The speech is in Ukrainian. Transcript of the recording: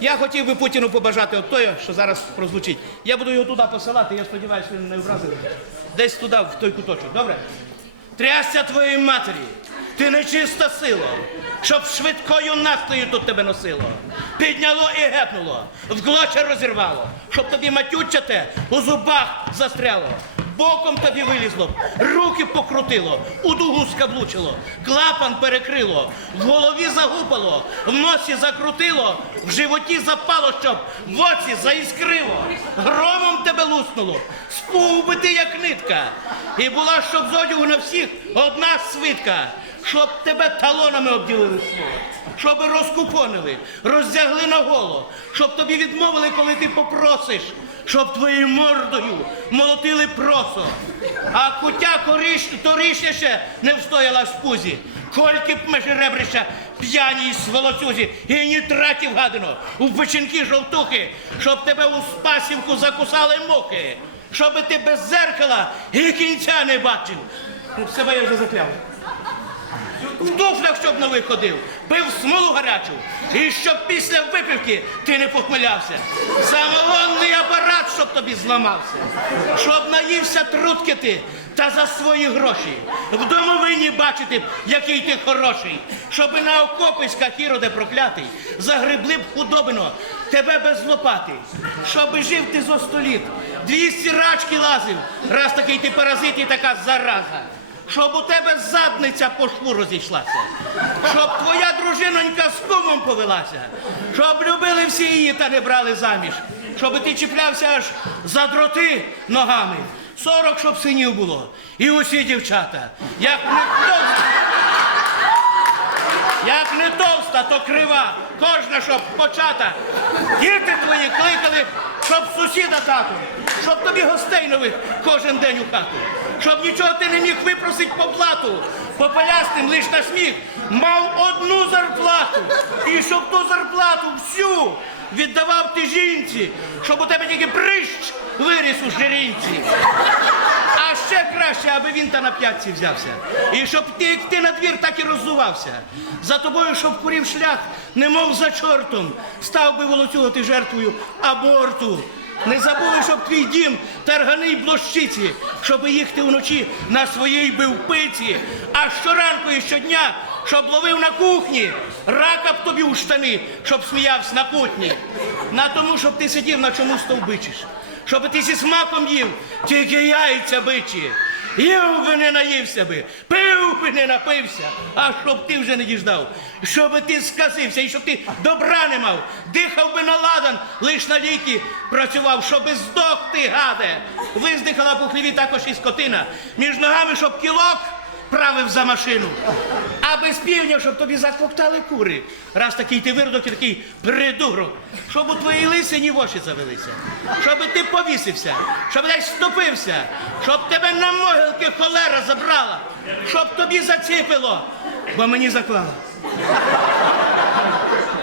Я хотів би Путіну побажати от той, що зараз прозвучить. Я буду його туди посилати, я сподіваюся, він не вразив. Десь туди, в той куточок, добре? Трясся твоїй матері, ти нечиста сила, щоб швидкою нафтою тут тебе носило. Підняло і гепнуло, в глоча розірвало, щоб тобі матючате у зубах застряло. Боком тобі вилізло, руки покрутило, у дугу скаблучило, клапан перекрило, в голові загупало, в носі закрутило, в животі запало, щоб в оці заіскрило, громом тебе луснуло, спув би ти, як нитка, і була, щоб з одягу на всіх одна свитка, щоб тебе талонами обділили слово, щоб розкупонили, роздягли на голо, щоб тобі відмовили, коли ти попросиш щоб твоєю мордою молотили просо. А кутя кориш, торішніше не встояла в пузі. Кольки б межеребрища п'яні й сволоцюзі, і ні тратів гадано, у печінки жовтухи, щоб тебе у спасівку закусали мухи, щоб ти без зеркала і кінця не бачив. Себе я вже закляв. В туфлях, щоб не виходив, пив смолу гарячу, і щоб після випивки ти не похмелявся. Самогонний апарат, щоб тобі зламався, щоб наївся трутки ти та за свої гроші. В домовині бачити, б, який ти хороший, щоб на окописьках іроде проклятий, загребли б худобино тебе без лопати, щоб жив ти зо століт, двісті рачки лазив, раз такий ти паразит і така зараза щоб у тебе задниця по шву розійшлася, щоб твоя дружинонька з кумом повелася, щоб любили всі її та не брали заміж, щоб ти чіплявся аж за дроти ногами. Сорок, щоб синів було. І усі дівчата. Як не товста, як не товста, то крива. Кожна, щоб почата. Діти твої кликали, щоб сусіда тату, щоб тобі гостей нових кожен день у хату. Щоб нічого ти не міг випросить по плату. Лиш на сміх мав одну зарплату. І щоб ту зарплату всю віддавав ти жінці, щоб у тебе тільки прищ виріс у ширинці. А ще краще, аби він та на п'ятці взявся. І щоб ти, як ти на двір, так і роззувався. За тобою, щоб курів шлях, немов за чортом, став би волоцювати жертвою аборту. Не забули, щоб твій дім тарганий блощиці, щоб їхати вночі на своїй бивпиці, а щоранку і щодня, щоб ловив на кухні, рака б тобі у штани, щоб сміявся на кутні. На тому, щоб ти сидів на чому стовбичиш щоб ти зі смаком їв, тільки яйця бичі. Їв би не наївся би, пив би не напився, а щоб ти вже не діждав, щоб ти сказився і щоб ти добра не мав, дихав би на ладан, лиш на ліки працював, щоб здох ти, гаде. Виздихала по хліві також і скотина. Між ногами, щоб кілок правив за машину. А без півня, щоб тобі закоктали кури. Раз такий ти виродок і такий придурок. Щоб у твоїй лисині воші завелися. Щоб ти повісився, щоб десь стопився, щоб тебе на могилки холера забрала, щоб тобі заціпило, бо мені заклала.